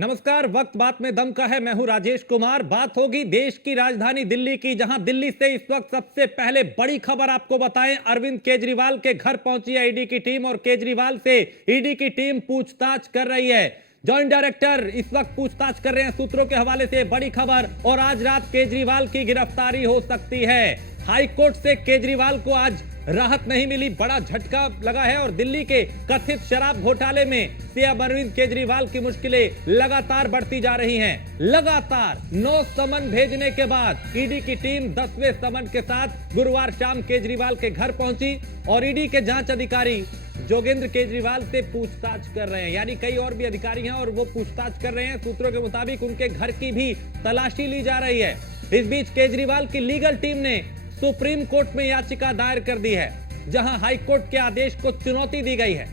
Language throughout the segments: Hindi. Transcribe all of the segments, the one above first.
नमस्कार। वक्त बात में दम का है। मैं हूं राजेश कुमार। बात होगी देश की राजधानी दिल्ली की, जहां दिल्ली से इस वक्त सबसे पहले बड़ी खबर आपको बताएं। अरविंद केजरीवाल के घर पहुंची है ईडी की टीम और केजरीवाल से ईडी की टीम पूछताछ कर रही है। जॉइंट डायरेक्टर इस वक्त पूछताछ कर रहे हैं। सूत्रों के हवाले से बड़ी खबर। और आज रात केजरीवाल की गिरफ्तारी हो सकती है। हाईकोर्ट से केजरीवाल को आज राहत नहीं मिली, बड़ा झटका लगा है। और दिल्ली के कथित शराब घोटाले में सीएम अरविंद केजरीवाल की मुश्किलें लगातार बढ़ती जा रही हैं। लगातार 9 समन भेजने के बाद ईडी की टीम 10वें समन के साथ गुरुवार शाम केजरीवाल के घर पहुंची और ईडी के जांच अधिकारी जोगेंद्र केजरीवाल से पूछताछ कर रहे हैं। यानी कई और भी अधिकारी हैं और वो पूछताछ कर रहे हैं। सूत्रों के मुताबिक उनके घर की भी तलाशी ली जा रही है। इस बीच केजरीवाल की लीगल टीम ने सुप्रीम कोर्ट में याचिका दायर कर दी है, जहां हाई कोर्ट के आदेश को चुनौती दी गई है।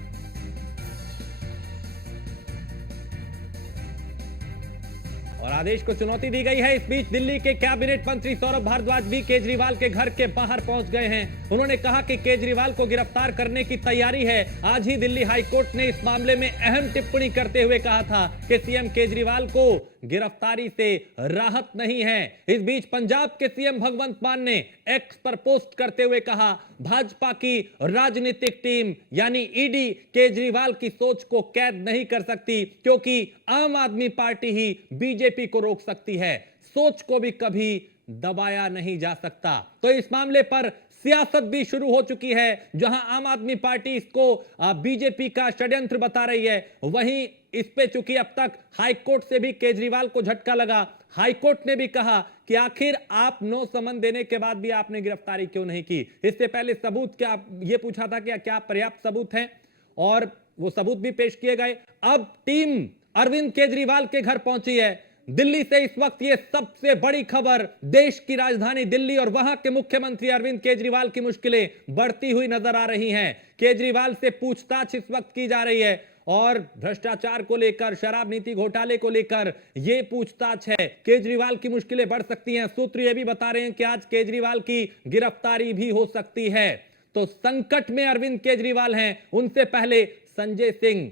और आदेश को चुनौती दी गई है। इस बीच दिल्ली के कैबिनेट मंत्री सौरभ भारद्वाज भी केजरीवाल के घर के बाहर पहुंच गए हैं। उन्होंने कहा कि केजरीवाल को गिरफ्तार करने की तैयारी है। आज ही दिल्ली हाईकोर्ट ने इस मामले में अहम टिप्पणी करते हुए कहा था कि सीएम केजरीवाल को गिरफ्तारी से राहत नहीं है। इस बीच पंजाब के सीएम भगवंत मान ने एक्स पर पोस्ट करते हुए कहा, भाजपा की राजनीतिक टीम यानी ईडी केजरीवाल की सोच को कैद नहीं कर सकती, क्योंकि आम आदमी पार्टी ही बीजेपी को रोक सकती है। सोच को भी कभी दबाया नहीं जा सकता। तो इस मामले पर सियासत भी शुरू हो चुकी है। जहां आम आदमी पार्टी इसको बीजेपी का षड्यंत्र बता रही है, वहीं इस पे चूंकि अब तक हाईकोर्ट से भी केजरीवाल को झटका लगा। हाईकोर्ट ने भी कहा कि आखिर आप 9 समन देने के बाद भी आपने गिरफ्तारी क्यों नहीं की। इससे पहले सबूत क्या, यह पूछा था कि क्या पर्याप्त सबूत हैं, और वो सबूत भी पेश किए गए। अब टीम अरविंद केजरीवाल के घर पहुंची है। दिल्ली से इस वक्त ये सबसे बड़ी खबर। देश की राजधानी दिल्ली और वहां के मुख्यमंत्री अरविंद केजरीवाल की मुश्किलें बढ़ती हुई नजर आ रही हैं। केजरीवाल से पूछताछ इस वक्त की जा रही है और भ्रष्टाचार को लेकर, शराब नीति घोटाले को लेकर यह पूछताछ है। केजरीवाल की मुश्किलें बढ़ सकती हैं। सूत्र यह भी बता रहे हैं कि आज केजरीवाल की गिरफ्तारी भी हो सकती है। तो संकट में अरविंद केजरीवाल हैं। उनसे पहले संजय सिंह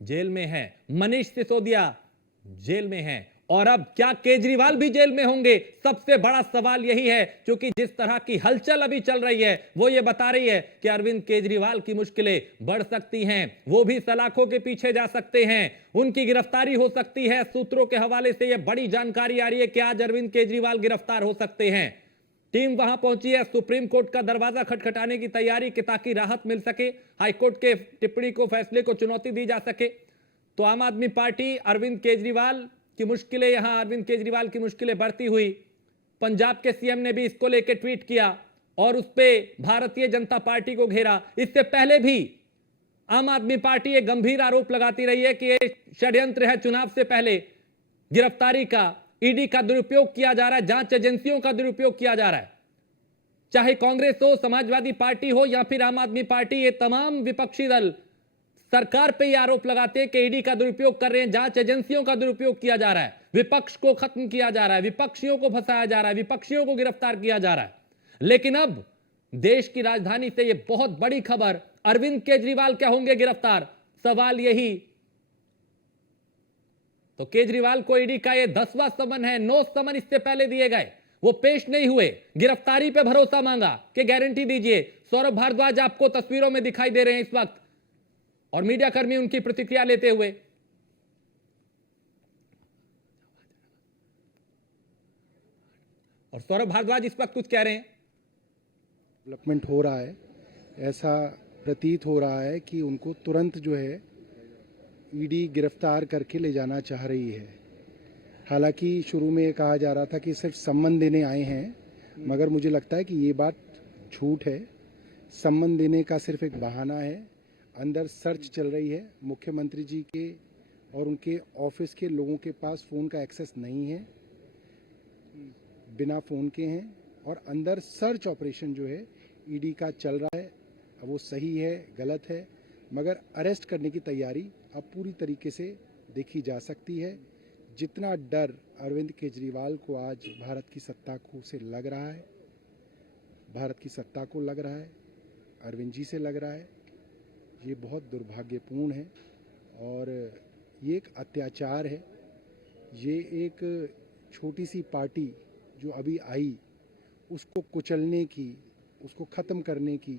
जेल में है, मनीष सिसोदिया जेल में है, और अब क्या केजरीवाल भी जेल में होंगे? सबसे बड़ा सवाल यही है, क्योंकि जिस तरह की हलचल अभी चल रही है वो ये बता रही है कि अरविंद केजरीवाल की मुश्किलें बढ़ सकती हैं। वो भी सलाखों के पीछे जा सकते हैं, उनकी गिरफ्तारी हो सकती है। सूत्रों के हवाले से यह बड़ी जानकारी आ रही है कि आज अरविंद केजरीवाल गिरफ्तार हो सकते हैं। टीम वहां पहुंची है। सुप्रीम कोर्ट का दरवाजा खटखटाने की तैयारी कि ताकि राहत मिल सके, हाईकोर्ट के टिप्पणी को, फैसले को चुनौती दी जा सके। तो आम आदमी पार्टी अरविंद केजरीवाल की मुश्किलें, यहां अरविंद केजरीवाल की मुश्किलें बढ़ती हुई। पंजाब के सीएम ने भी इसको लेकर ट्वीट किया और उस पर भारतीय जनता पार्टी को घेरा। इससे पहले भी आम आदमी पार्टी एक गंभीर आरोप लगाती रही है कि यह षड्यंत्र है, चुनाव से पहले गिरफ्तारी का, ईडी का दुरुपयोग किया जा रहा है, जांच एजेंसियों का दुरुपयोग किया जा रहा है। चाहे कांग्रेस हो, समाजवादी पार्टी हो या फिर आम आदमी पार्टी, ये तमाम विपक्षी दल सरकार पे ये आरोप लगाते हैं कि ईडी का दुरुपयोग कर रहे हैं, जांच एजेंसियों का दुरुपयोग किया जा रहा है, विपक्ष को खत्म किया जा रहा है, विपक्षियों को फंसाया जा रहा है, विपक्षियों को गिरफ्तार किया जा रहा है। लेकिन अब देश की राजधानी से यह बहुत बड़ी खबर, अरविंद केजरीवाल क्या होंगे गिरफ्तार? सवाल यही। तो केजरीवाल को ईडी का यह 10वां समन है। 9 समन इससे पहले दिए गए, वो पेश नहीं हुए। गिरफ्तारी पे भरोसा मांगा कि गारंटी दीजिए। सौरभ भारद्वाज आपको तस्वीरों में दिखाई दे रहे हैं इस वक्त, और मीडिया कर्मी उनकी प्रतिक्रिया लेते हुए। और सौरभ भारद्वाज इस वक्त कुछ कह रहे हैं। डेवलपमेंट हो रहा है, ऐसा प्रतीत हो रहा है कि उनको तुरंत जो है ईडी गिरफ्तार करके ले जाना चाह रही है। हालांकि शुरू में कहा जा रहा था कि सिर्फ सम्मन देने आए हैं, मगर मुझे लगता है कि ये बात झूठ है। सम्मन देने का सिर्फ एक बहाना है। अंदर सर्च चल रही है। मुख्यमंत्री जी के और उनके ऑफिस के लोगों के पास फ़ोन का एक्सेस नहीं है, बिना फ़ोन के हैं, और अंदर सर्च ऑपरेशन जो है ईडी का चल रहा है। अब वो सही है, गलत है, मगर अरेस्ट करने की तैयारी अब पूरी तरीके से देखी जा सकती है। जितना डर अरविंद केजरीवाल को आज भारत की सत्ता को से लग रहा है, भारत की सत्ता को लग रहा है, अरविंद जी से लग रहा है, ये बहुत दुर्भाग्यपूर्ण है और ये एक अत्याचार है। ये एक छोटी सी पार्टी जो अभी आई, उसको कुचलने की, उसको ख़त्म करने की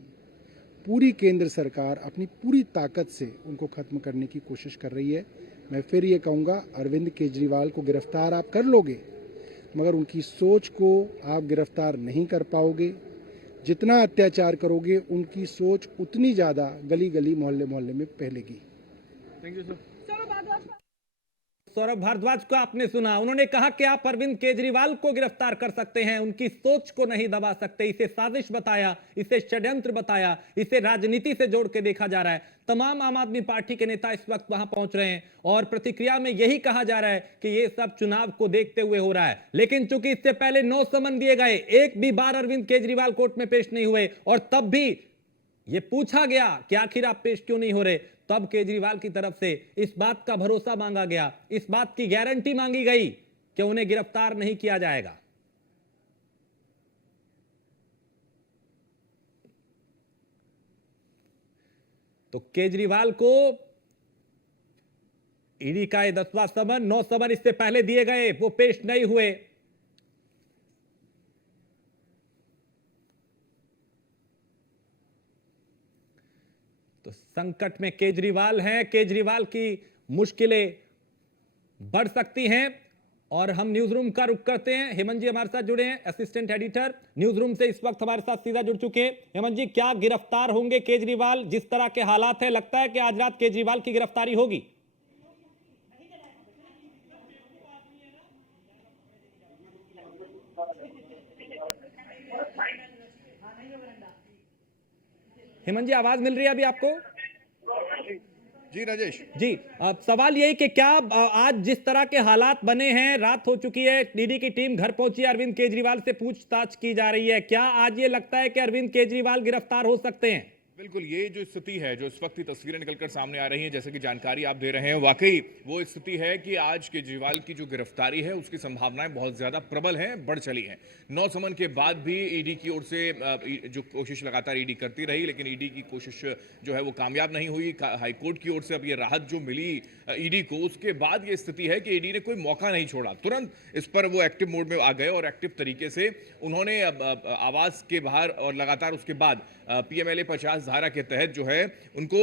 पूरी केंद्र सरकार अपनी पूरी ताकत से उनको ख़त्म करने की कोशिश कर रही है। मैं फिर ये कहूँगा, अरविंद केजरीवाल को गिरफ्तार आप कर लोगे, मगर उनकी सोच को आप गिरफ्तार नहीं कर पाओगे। जितना अत्याचार करोगे, उनकी सोच उतनी ज़्यादा गली गली मोहल्ले मोहल्ले में फैलेगी। Thank you sir. Saurabh Bhardwaj को आपने सुना, उन्होंने कहा कि आप अरविंद केजरीवाल को गिरफ्तार कर सकते हैं, उनकी सोच को नहीं दबा सकते। इसे साजिश बताया, इसे षड्यंत्र बताया, इसे राजनीति से जोड़ के देखा जा रहा है। तमाम आम आदमी पार्टी के नेता इस वक्त वहां पहुंच रहे हैं और प्रतिक्रिया में यही कहा जा रहा है कि यह सब चुनाव को देखते हुए हो रहा है। लेकिन चूंकि इससे पहले 9 समन दिए गए, एक भी बार अरविंद केजरीवाल कोर्ट में पेश नहीं हुए और तब भी यह पूछा गया कि आखिर आप पेश क्यों नहीं हो रहे, तब केजरीवाल की तरफ से इस बात का भरोसा मांगा गया, इस बात की गारंटी मांगी गई कि उन्हें गिरफ्तार नहीं किया जाएगा। तो केजरीवाल को ईडी का 10वां समन, 9 समन इससे पहले दिए गए, वो पेश नहीं हुए। तो संकट में केजरीवाल हैं, केजरीवाल की मुश्किलें बढ़ सकती हैं। और हम न्यूज रूम का रुख करते हैं। हेमंत जी हमारे साथ जुड़े हैं, असिस्टेंट एडिटर न्यूज रूम से इस वक्त हमारे साथ सीधा जुड़ चुके हैं। हेमंत जी, क्या गिरफ्तार होंगे केजरीवाल? जिस तरह के हालात हैं, लगता है कि आज रात केजरीवाल की गिरफ्तारी होगी? हेमंत जी, आवाज मिल रही है अभी आपको? जी राजेश जी, अब सवाल यही कि क्या आज जिस तरह के हालात बने हैं, रात हो चुकी है, ईडी की टीम घर पहुंची, अरविंद केजरीवाल से पूछताछ की जा रही है, क्या आज ये लगता है कि अरविंद केजरीवाल गिरफ्तार हो सकते हैं? बिल्कुल, ये जो स्थिति है, जो इस वक्त की तस्वीरें निकलकर सामने आ रही हैं, जैसे कि जानकारी आप दे रहे हैं, वाकई वो स्थिति है कि आज केजरीवाल की जो गिरफ्तारी है उसकी संभावनाएं बहुत ज्यादा प्रबल हैं, बढ़ चली हैं। 9 समन के बाद भी ईडी की ओर से जो कोशिश लगातार ईडी करती रही, लेकिन ईडी की कोशिश जो है वो कामयाब नहीं हुई। हाईकोर्ट की ओर से अब ये राहत जो मिली ईडी को, उसके बाद ये स्थिति है कि ईडी ने कोई मौका नहीं छोड़ा, तुरंत इस पर वो एक्टिव मोड में आ गए और एक्टिव तरीके से उन्होंने आवास के बाहर और लगातार उसके बाद पीएमएलए 50 धारा के तहत जो है उनको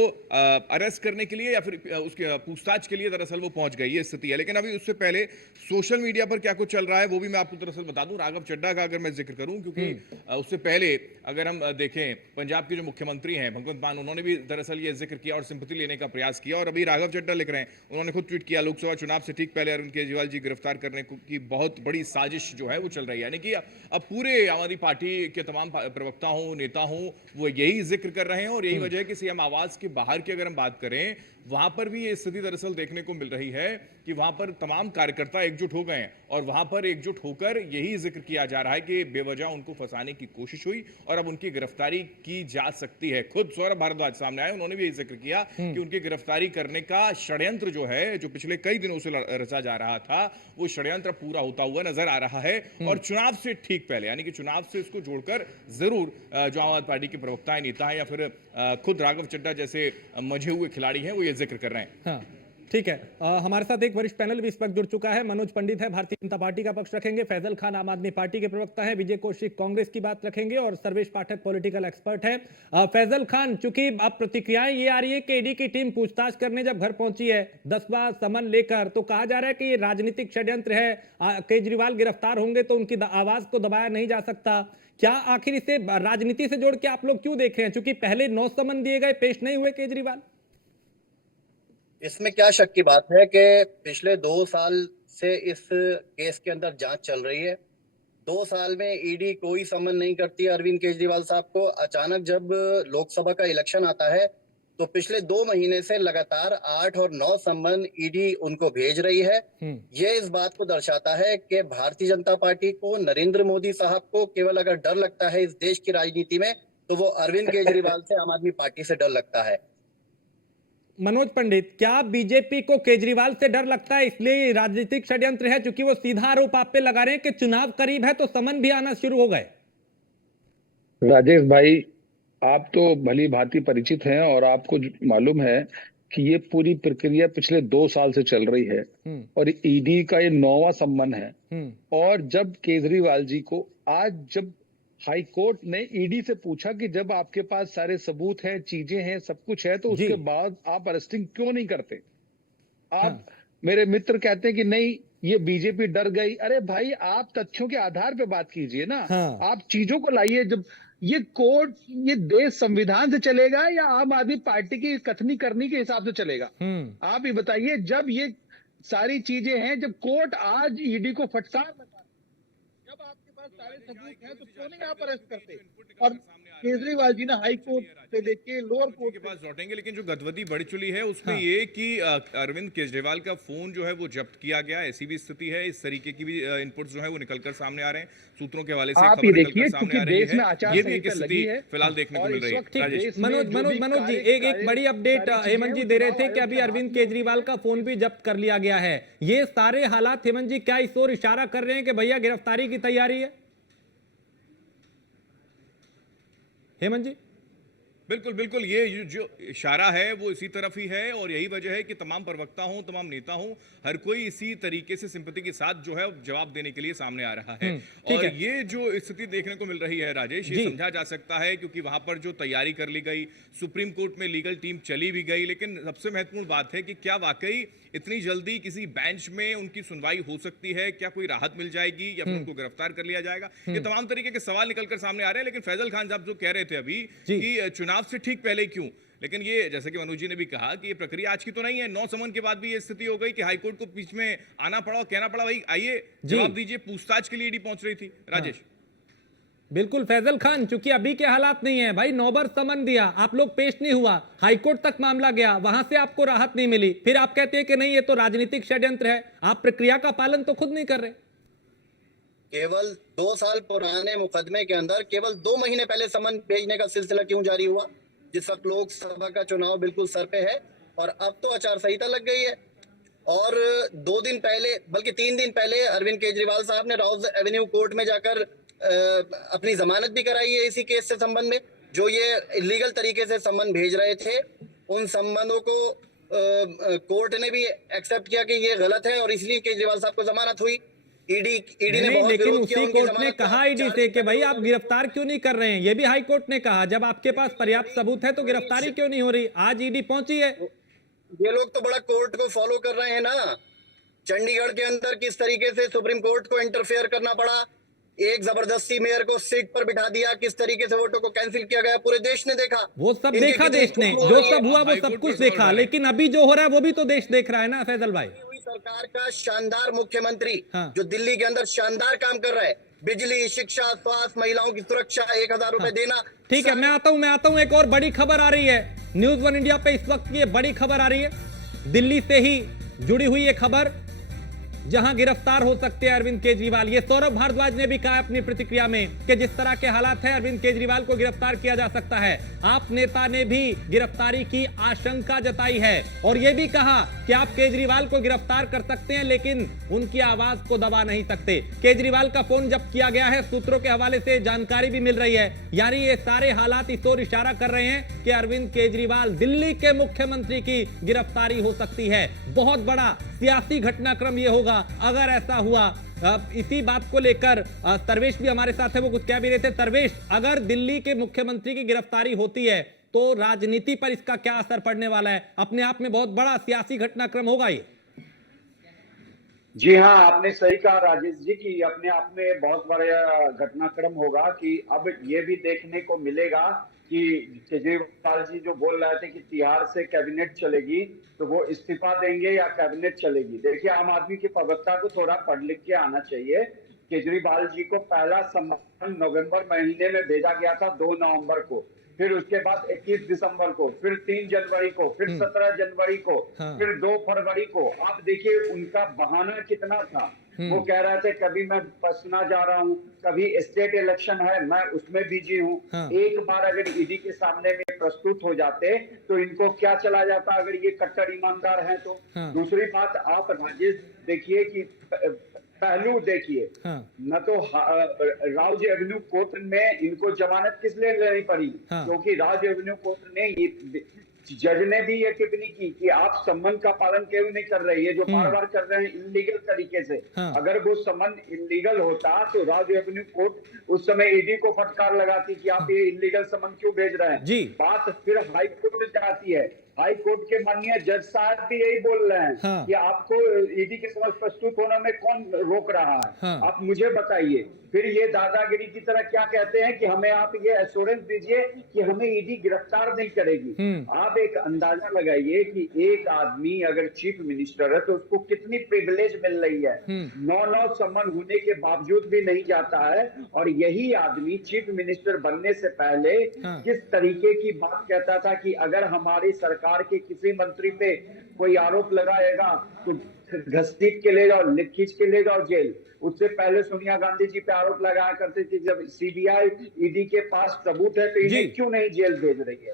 अरेस्ट करने के लिए या फिर उसके पूछताछ के लिए दरअसल वो पहुंच गई, ये स्थिति है। लेकिन अभी उससे पहले सोशल मीडिया पर क्या कुछ चल रहा है वो भी मैं आपको दरअसल बता दूं। राघव चड्ढा का अगर मैं जिक्र करूं, क्योंकि उससे पहले अगर हम देखें, पंजाब के जो मुख्यमंत्री हैं भगवंत मान, उन्होंने भी दरअसल ये जिक्र किया और सिंपैथी लेने का प्रयास किया। और अभी राघव चड्ढा लिख रहे हैं, उन्होंने खुद ट्वीट किया, लोकसभा चुनाव से ठीक पहले अरविंद केजरीवाल जी गिरफ्तार करने की बहुत बड़ी साजिश जो है वो चल रही है। यानी कि अब पूरे आम आदमी पार्टी के तमाम प्रवक्ता हूं, नेता हूं, वो यही जिक्र कर रहे हैं। और यही वजह है कि सीएम आवास के बाहर की अगर हम बात करें, वहां पर भी ये स्थिति दरअसल देखने को मिल रही है कि वहां पर तमाम कार्यकर्ता एकजुट हो गए हैं और वहां पर एकजुट होकर यही जिक्र किया जा रहा है कि बेवजह उनको फंसाने की कोशिश हुई और अब उनकी गिरफ्तारी की जा सकती है। खुद सौरभ भारद्वाज सामने आए, उन्होंने भी यही जिक्र किया कि उनकी गिरफ्तारी करने का षड्यंत्र जो है, जो पिछले कई दिनों से रचा जा रहा था, वो षड्यंत्र पूरा होता हुआ नजर आ रहा है। और चुनाव से ठीक पहले, यानी कि चुनाव से इसको जोड़कर जरूर जो आम आदमी पार्टी के प्रवक्ता है, नेता है, या फिर खुद राघव चड्ढा जैसे मंझे हुए खिलाड़ी हैं, वो ये जिक्र कर रहे हैं। हाँ, ठीक है। हमारे साथ एक वरिष्ठ पैनल भी इस वक्त जुड़ चुका है। मनोज पंडित है, भारतीय जनता पार्टी का पक्ष रखेंगे, फैजल खान आम आदमी पार्टी के प्रवक्ता है, विजय कौशिक कांग्रेस की बात रखेंगे और सर्वेश पाठक पॉलिटिकल एक्सपर्ट है। फैजल खान, चूंकि अब प्रतिक्रियाएं ये आ रही है कि ईडी की टीम पूछताछ करने जब घर पहुंची है 10वां समन लेकर, तो कहा जा रहा है कि ये राजनीतिक षड्यंत्र है, केजरीवाल गिरफ्तार होंगे तो उनकी आवाज को दबाया नहीं जा सकता। क्या आखिर इसे राजनीति से जोड़ के आप लोग क्यों देख रहे हैं? चूंकि पहले 9 समन दिए गए, पेश नहीं हुए केजरीवाल। इसमें क्या शक की बात है कि पिछले 2 साल से इस केस के अंदर जांच चल रही है। 2 साल में ईडी कोई समन नहीं करती अरविंद केजरीवाल साहब को। अचानक जब लोकसभा का इलेक्शन आता है तो पिछले 2 महीने से लगातार 8 और 9 समन ईडी उनको भेज रही है। ये इस बात को दर्शाता है कि भारतीय जनता पार्टी को, नरेंद्र मोदी साहब को केवल अगर डर लगता है इस देश की राजनीति में, तो वो अरविंद केजरीवाल से, आम आदमी पार्टी से डर लगता है। मनोज पंडित, क्या बीजेपी को केजरीवाल से डर लगता है इसलिए राजनीतिक षड्यंत्र है? क्योंकि वो सीधा आरोप आप पे लगा रहे हैं कि चुनाव करीब है तो समन भी आना शुरू हो गए। राजेश भाई, आप तो भली भांति परिचित हैं और आपको मालूम है कि ये पूरी प्रक्रिया पिछले 2 साल से चल रही है और ईडी का ये 9वां सम्मन है। और जब केजरीवाल जी को आज जब हाई कोर्ट ने ईडी से पूछा कि जब आपके पास सारे सबूत हैं, चीजें हैं, सब कुछ है, तो उसके बाद आप अरेस्टिंग क्यों नहीं करते? आप मेरे मित्र कहते हैं कि नहीं ये बीजेपी डर गई। अरे भाई, आप तथ्यों के आधार पे बात कीजिए ना। आप चीजों को लाइए। जब ये कोर्ट, ये देश संविधान से चलेगा या आम आदमी पार्टी की कथनी करनी के हिसाब से चलेगा? आप ही बताइए। जब ये सारी चीजें हैं, जब कोर्ट आज ईडी को फटकार लगा, जब आपके पास सारे सबूत हैं, तो क्यों नहीं आप अरेस्ट करते? और केजरीवाल जी ने हाई कोर्ट से लेके लोअर कोर्ट के पास लौटेंगे, लेकिन जो गदवदी बढ़ चुकी है उसमें ये कि अरविंद केजरीवाल का फोन जो है वो जब्त किया गया, ऐसी भी स्थिति है। इस तरीके की भी इनपुट्स जो है वो निकलकर सामने आ रहे हैं, सूत्रों के हवाले से आप खबर देखिए, निकलकर सामने आ रही है। ये भी एक लगी स्थिति है फिलहाल देखने को मिल रही है। राजेश, मनोज जी, एक बड़ी अपडेट हेमंत जी दे रहे थे कि अभी अरविंद केजरीवाल का फोन भी जब्त कर लिया गया है। ये सारे हालात हेमंत जी क्या इस ओर इशारा कर रहे हैं कि भैया गिरफ्तारी की तैयारी है? हेमंत जी, बिल्कुल बिल्कुल, ये जो इशारा है वो इसी तरफ ही है और यही वजह है कि तमाम प्रवक्ता हों, तमाम नेता हों, हर कोई इसी तरीके से सिंपैथी के साथ जो है जवाब देने के लिए सामने आ रहा है। और ये जो स्थिति देखने को मिल रही है राजेश, ये समझा जा सकता है क्योंकि वहां पर जो तैयारी कर ली गई, सुप्रीम कोर्ट में लीगल टीम चली भी गई, लेकिन सबसे महत्वपूर्ण बात है कि क्या वाकई इतनी जल्दी किसी बेंच में उनकी सुनवाई हो सकती है? क्या कोई राहत मिल जाएगी या फिर उनको गिरफ्तार कर लिया जाएगा? ये तमाम तरीके के सवाल निकलकर सामने आ रहे हैं। लेकिन फैजल खान साहब जो कह रहे थे अभी कि चुनाव से ठीक पहले क्यों, लेकिन ये जैसे कि मनोज जी ने भी कहा कि ये प्रक्रिया आज की तो नहीं है। 9 समन के बाद भी ये स्थिति हो गई कि हाईकोर्ट को बीच में आना पड़ा और कहना पड़ा भाई आइए जवाब दीजिए, पूछताछ के लिए ईडी पहुंच रही थी। राजेश, बिल्कुल फैजल खान, चूंकि अभी के हालात नहीं है भाई, 9 बार समन दिया, आप लोग पेश नहीं हुआ, हाईकोर्ट तक मामला गया, वहां से आपको राहत नहीं मिली, फिर आप कहते हैं कि नहीं ये तो राजनीतिक षड्यंत्र है। आप प्रक्रिया का पालन तो खुद नहीं कर रहे। केवल 2 साल पुराने मुकदमे के अंदर केवल 2 महीने पहले समन भेजने का सिलसिला क्यों जारी हुआ, जिस वक्त लोकसभा का चुनाव बिल्कुल सर पे है और अब तो आचार संहिता लग गई है। और 2 दिन पहले, बल्कि 3 दिन पहले अरविंद केजरीवाल साहब ने राउज एवेन्यू कोर्ट में जाकर अपनी जमानत भी कराई है इसी केस से संबंध में। जो ये इलीगल तरीके से सम्मन भेज रहे थे, उन संबंधों को कोर्ट ने भी एक्सेप्ट किया कि ये गलत है और इसलिए केजरीवाल साहब को जमानत हुई। ईडी ने बहुत लेकिन विरोध उसी किया कोर्ट ने कहा ईडी से कि भाई आप गिरफ्तार क्यों नहीं कर रहे हैं, ये भी हाई कोर्ट ने कहा जब आपके पास पर्याप्त सबूत है तो गिरफ्तारी क्यों नहीं हो रही। आज ईडी पहुंची है। ये लोग तो बड़ा कोर्ट को फॉलो कर रहे हैं ना। चंडीगढ़ के अंदर किस तरीके से सुप्रीम कोर्ट को इंटरफेयर करना पड़ा, एक जबरदस्ती मेयर को सीट पर बिठा दिया, किस तरीके से वोटों को कैंसिल किया गया, पूरे देश ने देखा। वो सब देखा देश ने, जो सब हुआ वो सब कुछ देखा, लेकिन अभी जो हो रहा है वो भी तो देश देख रहा है ना फैजल भाई। सरकार का शानदार मुख्यमंत्री जो दिल्ली के अंदर शानदार काम कर रहा है, बिजली, शिक्षा, स्वास्थ्य, महिलाओं की सुरक्षा, 1000 रुपए देना। ठीक है, मैं आता हूं। एक और बड़ी खबर आ रही है न्यूज़ 1 इंडिया पे इस वक्त, ये बड़ी खबर आ रही है दिल्ली से ही जुड़ी हुई ये खबर, जहां गिरफ्तार हो सकते हैं अरविंद केजरीवाल। ये सौरभ भारद्वाज ने भी कहा अपनी प्रतिक्रिया में कि जिस तरह के हालात हैं अरविंद केजरीवाल को गिरफ्तार किया जा सकता है। आप नेता ने भी गिरफ्तारी की आशंका जताई है और यह भी कहा कि आप केजरीवाल को गिरफ्तार कर सकते हैं लेकिन उनकी आवाज को दबा नहीं सकते। केजरीवाल का फोन जब्त किया गया है, सूत्रों के हवाले से जानकारी भी मिल रही है। यानी ये सारे हालात इस ओर इशारा कर रहे हैं कि अरविंद केजरीवाल दिल्ली के मुख्यमंत्री की गिरफ्तारी हो सकती है। बहुत बड़ा सियासी घटनाक्रम ये होगा अगर ऐसा हुआ। इसी बात को लेकर सर्वेश भी हमारे साथ है, वो कुछ कह भी रहे थे। सर्वेश, अगर दिल्ली के मुख्यमंत्री की गिरफ्तारी होती है तो राजनीति पर इसका क्या असर पड़ने वाला है? अपने आप में बहुत बड़ा सियासी घटनाक्रम होगा ये। जी हाँ, आपने सही कहा राजेश जी कि अपने आप में बहुत बड़ा घटनाक्रम होगा कि अब ये भी देखने को मिलेगा कि केजरीवाल जी जो बोल रहे थे कि तिहाड़ से कैबिनेट चलेगी, तो वो इस्तीफा देंगे या कैबिनेट चलेगी। देखिए, आम आदमी की प्रवक्ता को थोड़ा पढ़ लिख के आना चाहिए। केजरीवाल जी को पहला सम्मन नवंबर महीने में भेजा गया था, 2 नवंबर को, फिर उसके बाद 21 दिसंबर को, फिर 3 जनवरी को, फिर 17 जनवरी को, फिर 2 फरवरी को। आप देखिए उनका बहाना कितना था। वो कह रहे थे कभी मैं पसना जा रहा हूँ, कभी स्टेट इलेक्शन है मैं उसमें बिजी हूँ। एक बार अगर ईडी के सामने में प्रस्तुत हो जाते तो इनको क्या चला जाता अगर ये कट्टर ईमानदार हैं तो। दूसरी बात, आप राजेश देखिए कि पहलू देखिए, न तो राउज एवेन्यू कोर्ट में इनको जमानत किस लिए लेनी पड़ी, क्योंकि राउज एवेन्यू कोर्ट ने ये जज ने भी ये टिप्पणी की कि आप सम्मन का पालन क्यों नहीं कर रहे, ये जो बार बार कर रहे हैं इलीगल तरीके से। हाँ। अगर वो सम्मन इलीगल होता तो राज्य रेवेन्यू कोर्ट उस समय ईडी को फटकार लगाती कि आप ये इलीगल सम्मन क्यों भेज रहे हैं। जी। बात फिर हाई कोर्ट जाती है, हाई कोर्ट के माननीय जज साहब भी यही बोल रहे हैं हाँ। कि आपको ईडी के समक्ष प्रस्तुत होने में कौन रोक रहा है। हाँ। आप मुझे बताइए। फिर ये दादागिरी की तरह क्या कहते हैं कि हमें आप ये एश्योरेंस दीजिए कि हमें ईडी गिरफ्तार नहीं करेगी। आप एक अंदाजा लगाइए कि एक आदमी अगर चीफ मिनिस्टर है तो उसको कितनी प्रिविलेज मिल रही है। 9 सम्मन होने के बावजूद भी नहीं जाता है, और यही आदमी चीफ मिनिस्टर बनने से पहले किस तरीके की बात कहता था कि अगर हमारी सरकार के किसी मंत्री पे कोई आरोप लगाएगा तो घसीट के ले जाओ, खींच के ले जाओ जेल। उससे पहले सोनिया गांधी जी पे आरोप लगाया करते थे जब सीबीआई ईडी के पास सबूत है तो इन्हें क्यों नहीं जेल भेज रही है।